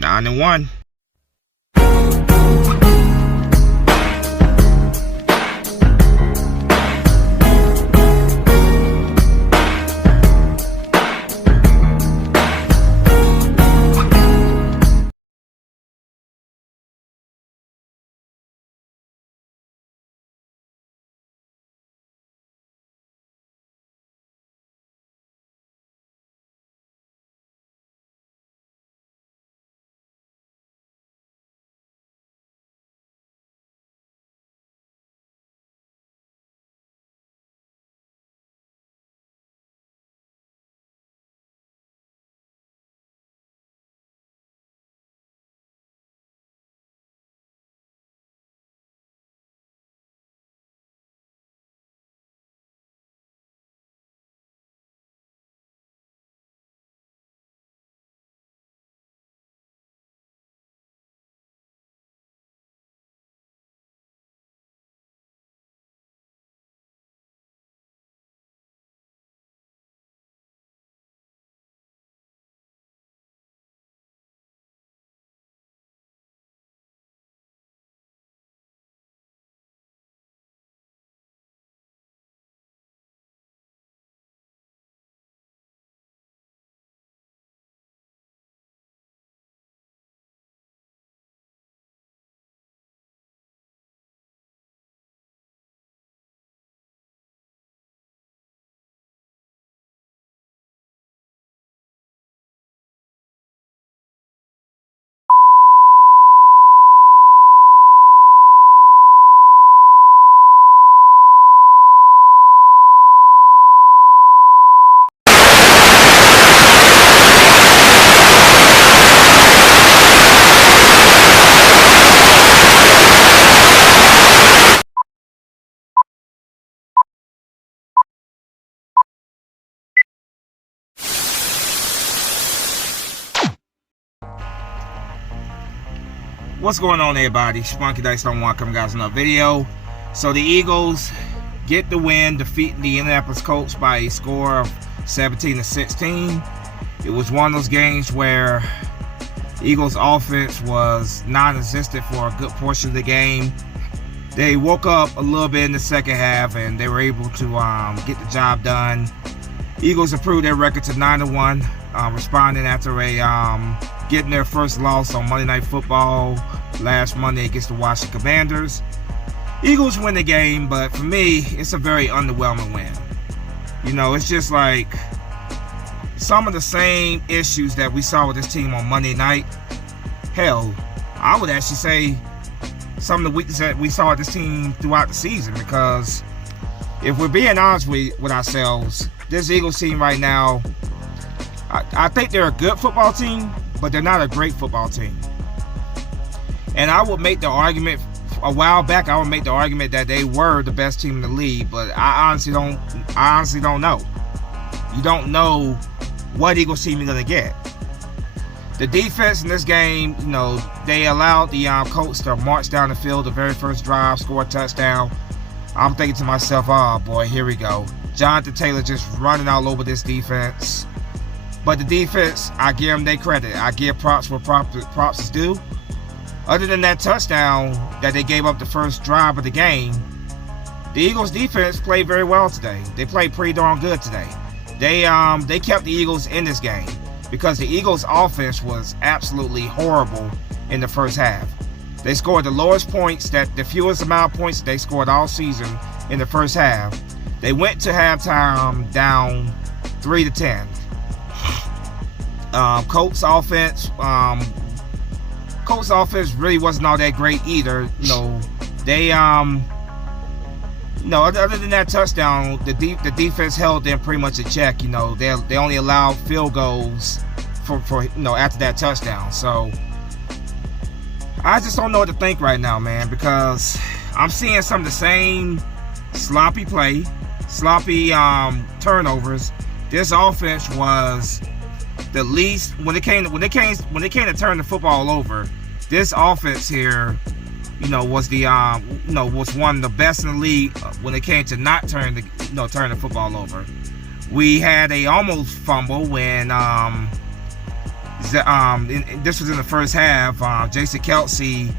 9-1. What's going on, everybody? Spunky Dice on one coming guys another video. So the Eagles get the win, defeating the Indianapolis Colts by a score of 17-16. It was one of those games where the Eagles offense was non-existent for a good portion of the game. They woke up a little bit in the second half and they were able to get the job done. Eagles improved their record to 9-1, responding after getting their first loss on Monday Night Football last Monday against the Washington Commanders. Eagles win the game, but for me, it's a very underwhelming win. You know, it's just like some of the same issues that we saw with this team on Monday night. Hell, I would actually say some of the weaknesses that we saw with this team throughout the season, because if we're being honest with ourselves, this Eagles team right now, I think they're a good football team, but they're not a great football team. And I would make the argument, a while back, I would make the argument that they were the best team in the league, but I honestly don't know. You don't know what Eagles team you're going to get. The defense in this game, you know, they allowed the Colts to march down the field the very first drive, score a touchdown. I'm thinking to myself, oh boy, here we go. Jonathan Taylor just running all over this defense. But the defense, I give them their credit. I give props where props is due. Other than that touchdown that they gave up the first drive of the game, the Eagles defense played very well today. They played pretty darn good today. They kept the Eagles in this game because the Eagles offense was absolutely horrible in the first half. They scored the lowest points, the fewest amount of points they scored all season in the first half. They went to halftime down 3-10. Colts offense really wasn't all that great either. You know, they other than that touchdown, the defense held them pretty much in check. You know, they only allowed field goals for after that touchdown. So I just don't know what to think right now, man, because I'm seeing some of the same sloppy play, sloppy turnovers. This offense was the least when it came to turn the football over. This offense here, was was one of the best in the league when it came to not turn the football over. We had a almost fumble when This was in the first half. Jason Kelce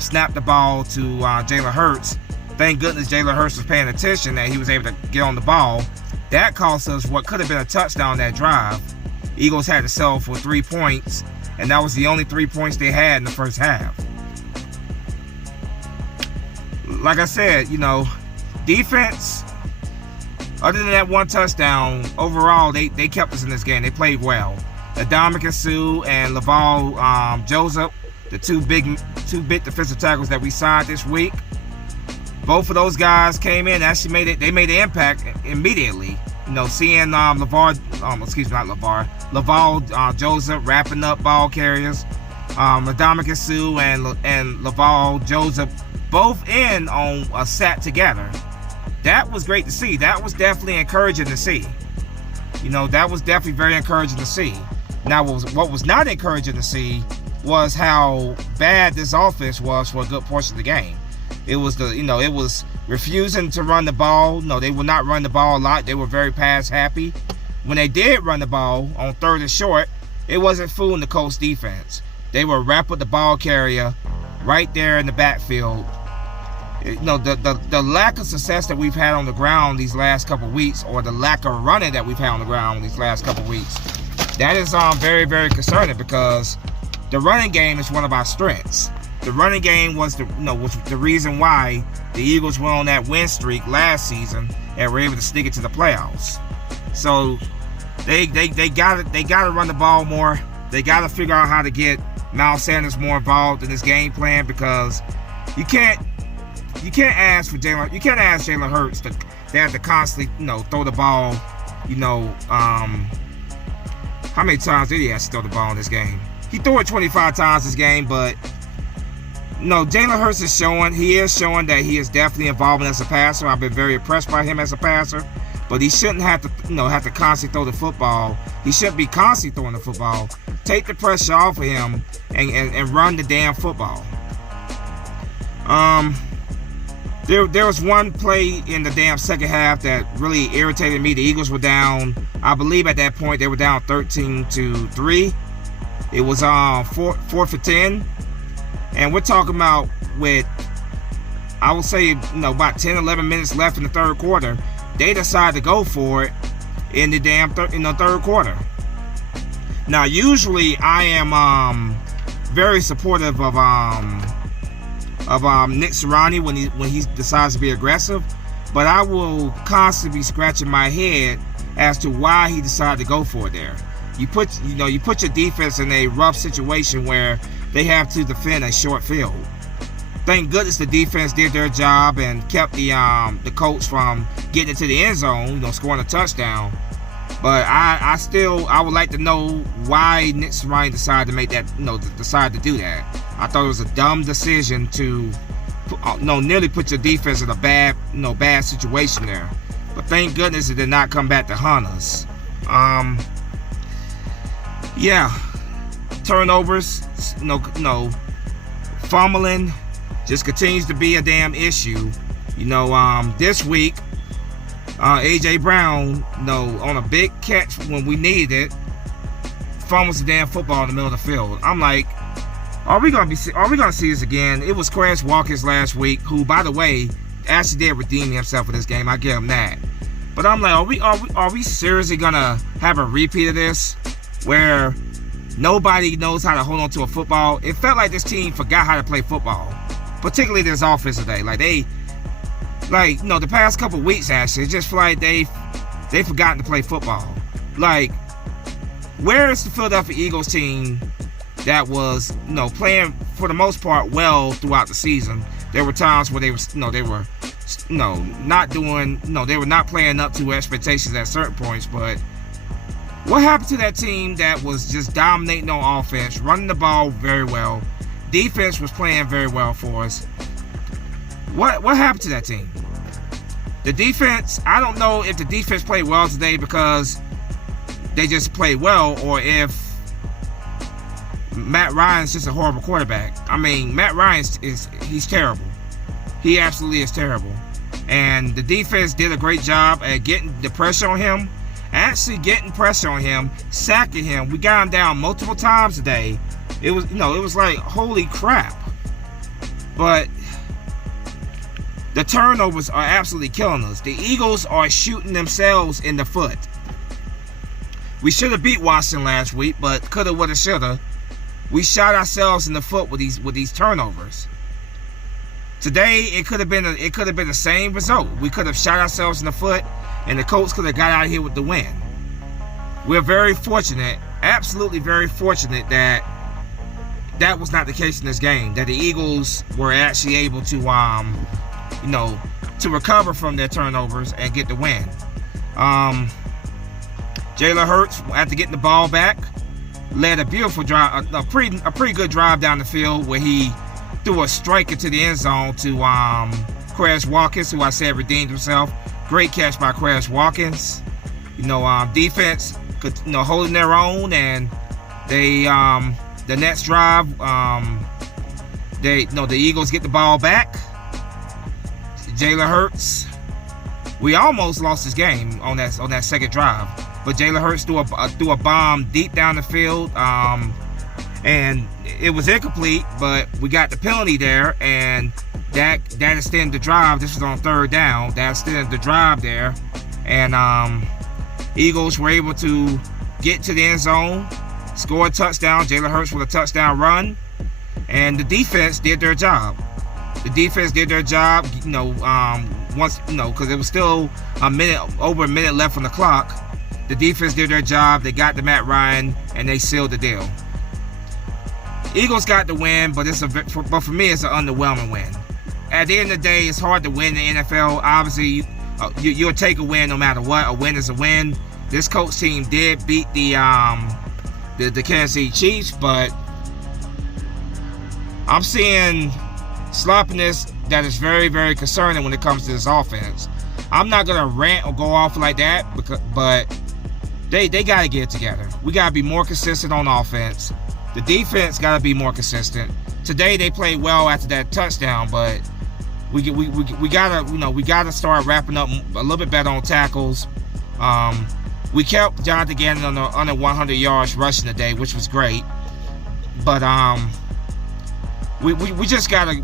snapped the ball to Jalen Hurts. Thank goodness Jalen Hurts was paying attention that he was able to get on the ball. That cost us what could have been a touchdown that drive. Eagles had to settle for 3 points, and that was the only 3 points they had in the first half. Like I said, defense, other than that one touchdown, overall, they kept us in this game. They played well. Ndamukong Suh and Laval Joseph, the two big defensive tackles that we signed this week, both of those guys came in, actually they made an impact immediately. Seeing Laval Joseph wrapping up ball carriers, Ndamukong Suh and Laval Joseph both in on a sack together. That was great to see. That was definitely encouraging to see. That was definitely very encouraging to see. Now, what was not encouraging to see was how bad this offense was for a good portion of the game. It was it was refusing to run the ball. No, they would not run the ball a lot. They were very pass happy. When they did run the ball on 3rd and short, it wasn't fooling the Colts defense. They would wrap up the ball carrier right there in the backfield. The lack of success that we've had on the ground these last couple of weeks, or the lack of running that we've had on the ground these last couple of weeks, that is very, very concerning, because the running game is one of our strengths. The running game was the reason why the Eagles went on that win streak last season and were able to sneak it to the playoffs. So they gotta run the ball more. They gotta figure out how to get Miles Sanders more involved in this game plan, because you can't ask Jalen Hurts to have to constantly throw the ball. How many times did he have to throw the ball in this game? He threw it 25 times this game, but Jalen Hurts is showing that he is definitely involved as a passer. I've been very impressed by him as a passer, but he shouldn't have to constantly throw the football. He shouldn't be constantly throwing the football. Take the pressure off of him and run the damn football. There was one play in the damn second half that really irritated me. The Eagles were down, I believe at that point they were down 13-3. It was 4th and 10. And we're talking about with, I would say, about 10, 11 minutes left in the third quarter. They decided to go for it in the damn third quarter. Now, usually I am very supportive of Nick Sirianni when he decides to be aggressive, but I will constantly be scratching my head as to why he decided to go for it there. You put your defense in a rough situation where they have to defend a short field. Thank goodness the defense did their job and kept the Colts from getting into the end zone, scoring a touchdown. But I would like to know why Nick Sirianni decided to make that, decide to do that. I thought it was a dumb decision to, nearly put your defense in a bad situation there. But thank goodness it did not come back to haunt us. Yeah, turnovers, fumbling just continues to be a damn issue. This week, A.J. Brown, on a big catch when we needed it, fumbles the damn football in the middle of the field. I'm like, are we gonna see this again? It was Quez Watkins last week, who, by the way, actually did redeem himself for this game. I give him that. But I'm like, are we seriously gonna have a repeat of this, where nobody knows how to hold on to a football? It felt like this team forgot how to play football, particularly this offensive day. The past couple weeks, actually, it just feel like they've forgotten to play football. Like, where is the Philadelphia Eagles team that was, playing for the most part well throughout the season? There were times where they were not playing up to expectations at certain points, but what happened to that team that was just dominating on offense, running the ball very well? Defense was playing very well for us. What happened to that team? The defense, I don't know if the defense played well today because they just played well, or if Matt Ryan's just a horrible quarterback. I mean, Matt Ryan he's terrible. He absolutely is terrible. And the defense did a great job at getting the pressure on him actually getting pressure on him, sacking him. We got him down multiple times today. It was, it was like, holy crap. But the turnovers are absolutely killing us. The Eagles are shooting themselves in the foot. We should have beat Washington last week, but coulda, woulda, shoulda. We shot ourselves in the foot with these turnovers. Today it could have been the same result. We could have shot ourselves in the foot, and the Colts could have got out of here with the win. We're very fortunate, absolutely very fortunate that was not the case in this game. That the Eagles were actually able to to recover from their turnovers and get the win. Jalen Hurts, after getting the ball back, led a beautiful drive, a pretty good drive down the field where he threw a strike into the end zone to Quez Watkins, who I said redeemed himself. Great catch by Quez Watkins. Defense could, holding their own, and they the next drive, the Eagles get the ball back. Jalen Hurts, we almost lost this game on that second drive, but Jalen Hurts threw a bomb deep down the field, and it was incomplete, but we got the penalty there, and that extended the drive. This was on third down. That extended the drive there, and Eagles were able to get to the end zone, score a touchdown. Jalen Hurts with a touchdown run, and the defense did their job. The defense did their job, once, because it was still over a minute left on the clock. The defense did their job. They got to Matt Ryan, and they sealed the deal. Eagles got the win, but for me, it's an underwhelming win. At the end of the day, it's hard to win the NFL. Obviously, you'll take a win no matter what. A win is a win. This Colts team did beat the Kansas City Chiefs, but I'm seeing sloppiness that is very, very concerning when it comes to this offense. I'm not gonna rant or go off like that, but they got to get it together. We got to be more consistent on offense. The defense got to be more consistent. Today they played well after that touchdown, but we gotta start wrapping up a little bit better on tackles. We kept Jonathan Gannon under 100 yards rushing today, which was great. But we just gotta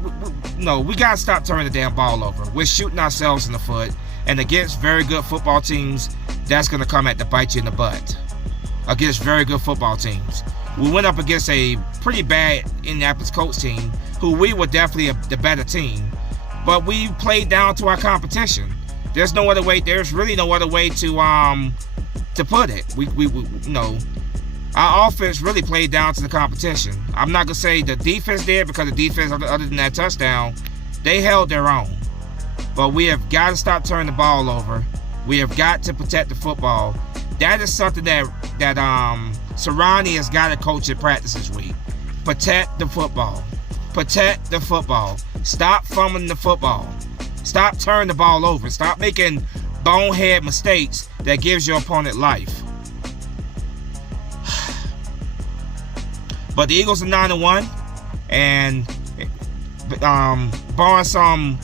stop turning the damn ball over. We're shooting ourselves in the foot, and against very good football teams, that's gonna come to bite you in the butt. Against very good football teams. We went up against a pretty bad Indianapolis Colts team, who we were definitely the better team, but we played down to our competition. There's really no other way to put it. Our offense really played down to the competition. I'm not gonna say the defense did, because the defense, other than that touchdown, they held their own. But we have got to stop turning the ball over. We have got to protect the football. That is something that Sirianni has got to coach at practice this week. Protect the football. Protect the football. Stop fumbling the football. Stop turning the ball over. Stop making bonehead mistakes that gives your opponent life. But the Eagles are 9-1, and barring some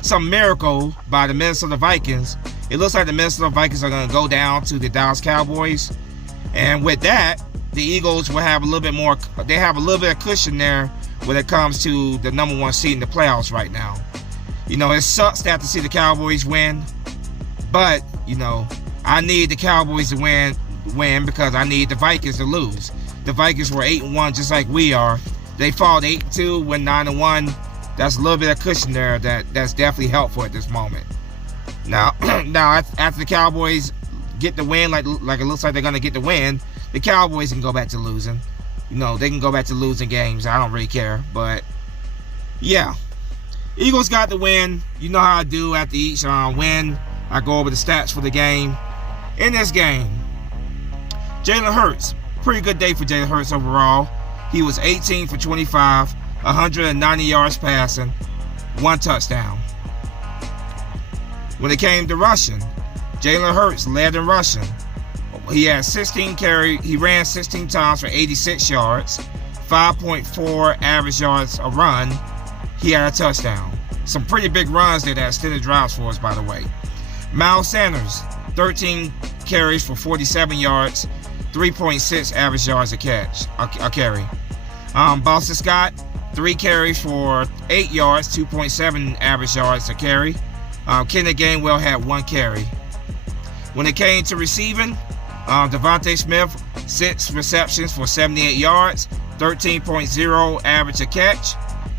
some miracle by the Minnesota Vikings, it looks like the Minnesota Vikings are going to go down to the Dallas Cowboys, and with that, the Eagles will have a little bit more. They have a little bit of cushion there when it comes to the number one seed in the playoffs right now. It sucks to have to see the Cowboys win, but I need the Cowboys to win because I need the Vikings to lose. The Vikings were 8-1 just like we are. They fought 8-2, went 9-1. That's a little bit of cushion there that's definitely helpful at this moment. Now after the Cowboys get the win, like it looks like they're gonna get the win, the Cowboys can go back to losing. They can go back to losing games. I don't really care, but yeah, Eagles got the win. You know how I do after each win. I go over the stats for the game. In this game, Jalen Hurts, pretty good day for Jalen Hurts overall. He was 18 for 25, 190 yards passing, 1 touchdown. When it came to rushing, Jalen Hurts led in rushing. He had 16 carries. He ran 16 times for 86 yards, 5.4 average yards a run. He had a touchdown. Some pretty big runs there that extended drives for us, by the way. Miles Sanders, 13 carries for 47 yards, 3.6 average yards a carry. Boston Scott, 3 carries for 8 yards, 2.7 average yards a carry. Kenneth Gainwell had 1 carry. When it came to receiving, Devontae Smith, 6 receptions for 78 yards, 13.0 average a catch.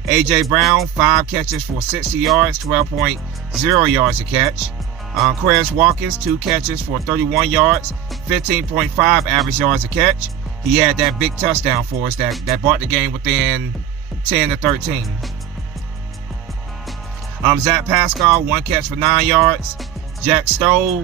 A.J. Brown, 5 catches for 60 yards, 12.0 yards a catch. Quez Watkins, 2 catches for 31 yards, 15.5 average yards a catch. He had that big touchdown for us that brought the game within 10 to 13. Zach Pascal, 1 catch for 9 yards. Jack Stoll,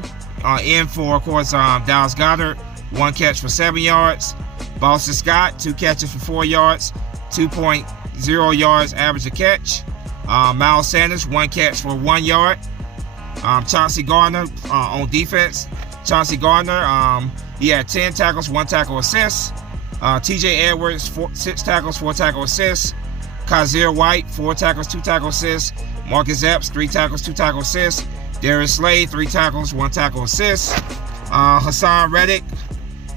in for, of course, Dallas Goedert, 1 catch for 7 yards. Boston Scott, 2 catches for 4 yards, 2.0 yards average a catch. Miles Sanders, 1 catch for 1 yard. Chauncey Gardner on defense. Chauncey Gardner, he had 10 tackles, 1 tackle assist. TJ Edwards, 6 tackles, 4 tackle assists. Kaiser White, 4 tackles, 2 tackle assists. Marcus Epps, 3 tackles, 2 tackle assists. Darius Slade, 3 tackles, 1 tackle assist. Hassan Reddick,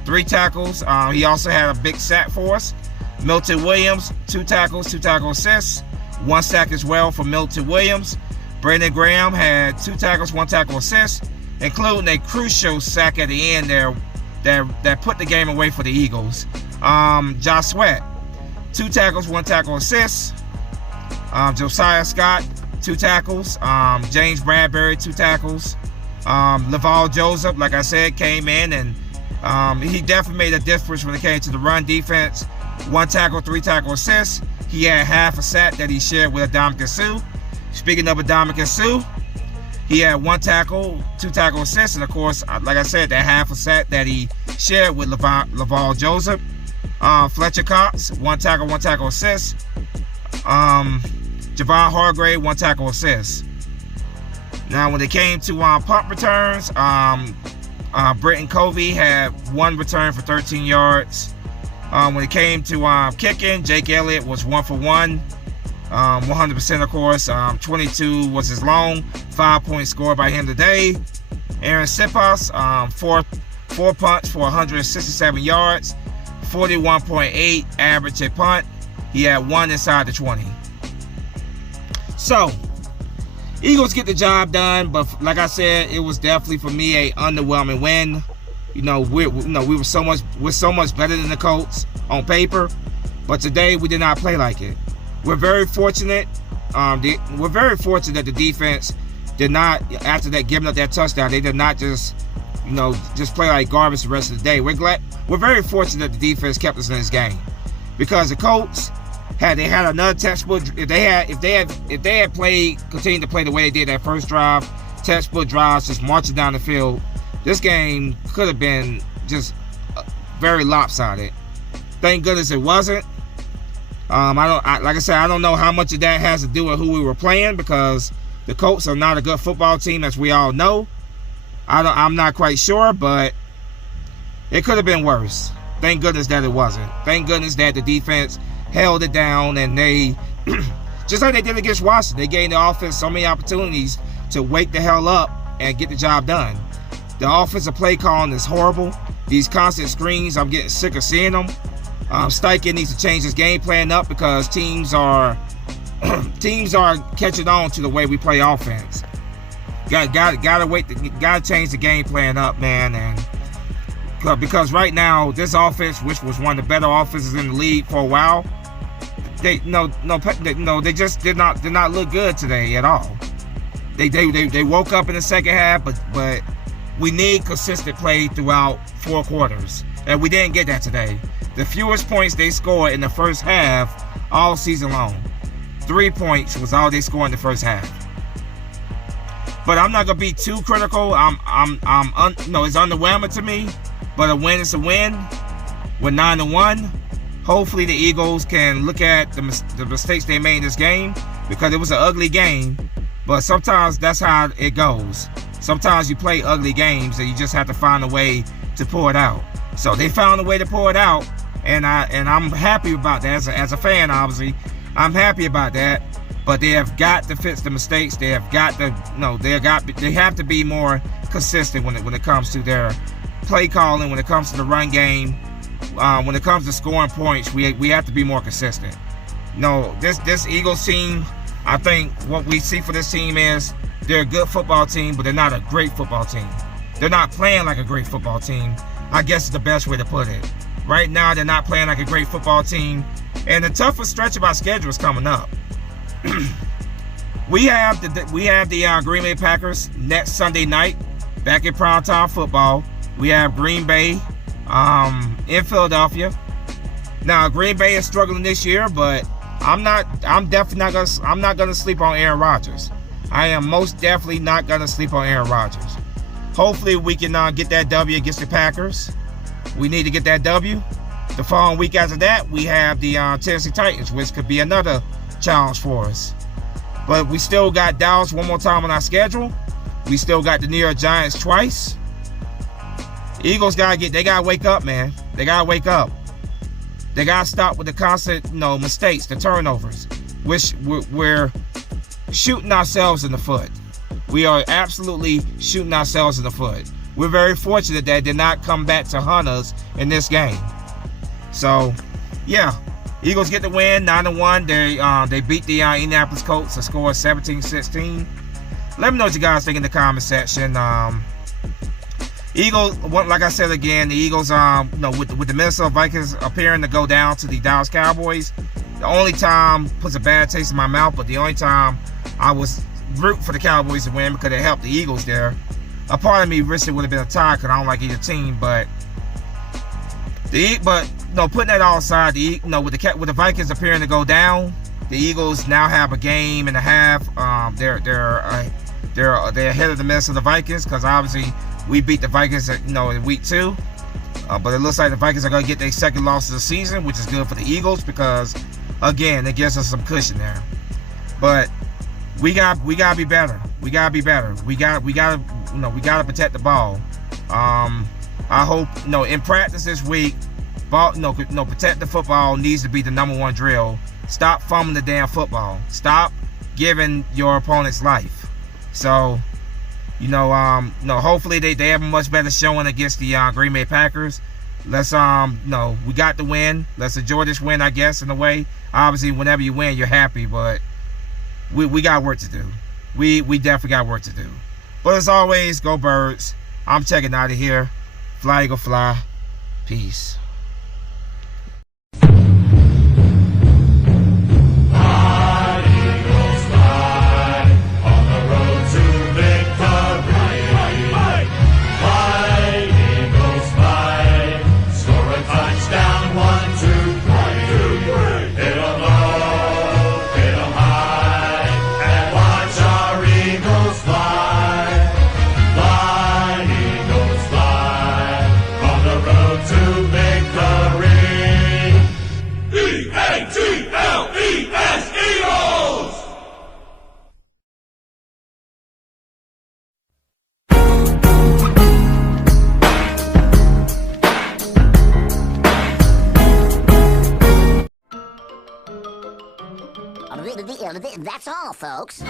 3 tackles. He also had a big sack for us. Milton Williams, 2 tackles, 2 tackle assists. 1 sack as well for Milton Williams. Brandon Graham had 2 tackles, 1 tackle assist, including a crucial sack at the end there that put the game away for the Eagles. Josh Sweat, 2 tackles, 1 tackle assist. Josiah Scott, 2 tackles. James Bradbury, 2 tackles. Laval Joseph, like I said, came in and he definitely made a difference when it came to the run defense. 1 tackle, 3 tackle assists. He had half a sack that he shared with Adamka Suh. Speaking of Adamka Suh, he had 1 tackle, 2 tackle assists, and of course, like I said, that half a sack that he shared with Laval Joseph. Fletcher Cox, 1 tackle, 1 tackle assist. Javon Hargrave, 1 tackle assist. Now, when it came to punt returns, Britton Covey had 1 return for 13 yards. When it came to kicking, Jake Elliott was 1 for 1. 100% of course. 22 was his long. 5-point score by him today. Aaron Sipas, 4 punts for 167 yards. 41.8 average a punt. He had 1 inside the 20. So, Eagles get the job done, but like I said, it was definitely for me a underwhelming win. We're so much better than the Colts on paper, but today we did not play like it. We're very fortunate. We're very fortunate that the defense did not, after that giving up that touchdown, they did not just play like garbage the rest of the day. We're very fortunate that the defense kept us in this game, because the Colts had another textbook. If they had continued to play the way they did that first drive, textbook drives, just marching down the field, this game could have been just very lopsided. Thank goodness it wasn't. Like I said, I don't know how much of that has to do with who we were playing, because the Colts are not a good football team, as we all know. I'm not quite sure, but it could have been worse. Thank goodness that it wasn't. Thank goodness that the defense held it down, and they, just like they did against Washington, they gave the offense so many opportunities to wake the hell up and get the job done. The offensive play calling is horrible. These constant screens, I'm getting sick of seeing them. Steichen needs to change his game plan up, because teams are catching on to the way we play offense. Gotta change the game plan up, man, and because right now this offense, which was one of the better offenses in the league for a while, they just did not look good today at all. They woke up in the second half, but we need consistent play throughout 4 quarters, and we didn't get that today. The fewest points they scored in the first half all season long. 3 points was all they scored in the first half. But I'm not gonna be too critical. It's underwhelming to me, but a win is a win. We're 9-1. Hopefully the Eagles can look at the mistakes they made in this game, because it was an ugly game. But sometimes that's how it goes. Sometimes you play ugly games and you just have to find a way to pull it out. So they found a way to pull it out, and I'm happy about that. As a fan, obviously, I'm happy about that. but they have got to fix the mistakes. They have got to they have to be more consistent when it comes to their play calling, when it comes to the run game, when it comes to scoring points. We have to be more consistent. This Eagles team, I think what we see for this team is they're a good football team, but they're not a great football team. They're not playing like a great football team, I guess is the best way to put it. Right now, they're not playing like a great football team, and the toughest stretch of our schedule is coming up. We have the Green Bay Packers next Sunday night, back in primetime football. We have Green Bay in Philadelphia. Now, Green Bay is struggling this year, but I'm not gonna sleep on Aaron Rodgers. I am most definitely not gonna sleep on Aaron Rodgers. Hopefully we can get that W against the Packers. We need to get that W. The following week after that, we have the Tennessee Titans, which could be another challenge for us. But we still got Dallas one more time on our schedule. We still got the New York Giants twice. Eagles gotta wake up, man. They gotta wake up. They gotta stop with the constant, mistakes, the turnovers, which we're shooting ourselves in the foot. We are absolutely shooting ourselves in the foot. We're very fortunate that they did not come back to hunt us in this game. So, yeah, Eagles get the win, 9-1. They beat the Indianapolis Colts. The score is 17-16. Let me know what you guys think in the comment section. Eagles, like I said again, the Eagles, with the Minnesota Vikings appearing to go down to the Dallas Cowboys, the only time puts a bad taste in my mouth, but the only time I was rooting for the Cowboys to win because it helped the Eagles there. A part of me wished it would have been a tie because I don't like either team, but putting that all aside, with the Vikings appearing to go down, the Eagles now have a game and a half. They're ahead of the Minnesota Vikings because obviously we beat the Vikings, in week 2. But it looks like the Vikings are going to get their second loss of the season, which is good for the Eagles because, again, it gives us some cushion there. But we gotta be better. We gotta be better. We gotta protect the ball. I hope, in practice this week, protect the football needs to be the #1 drill. Stop fumbling the damn football. Stop giving your opponents life. So, hopefully they have a much better showing against the Green Bay Packers. Let's we got the win. Let's enjoy this win, I guess, in a way. Obviously, whenever you win, you're happy, but we got work to do. We definitely got work to do. But as always, go Birds. I'm checking out of here. Fly, Eagle, fly. Peace. That's all, folks.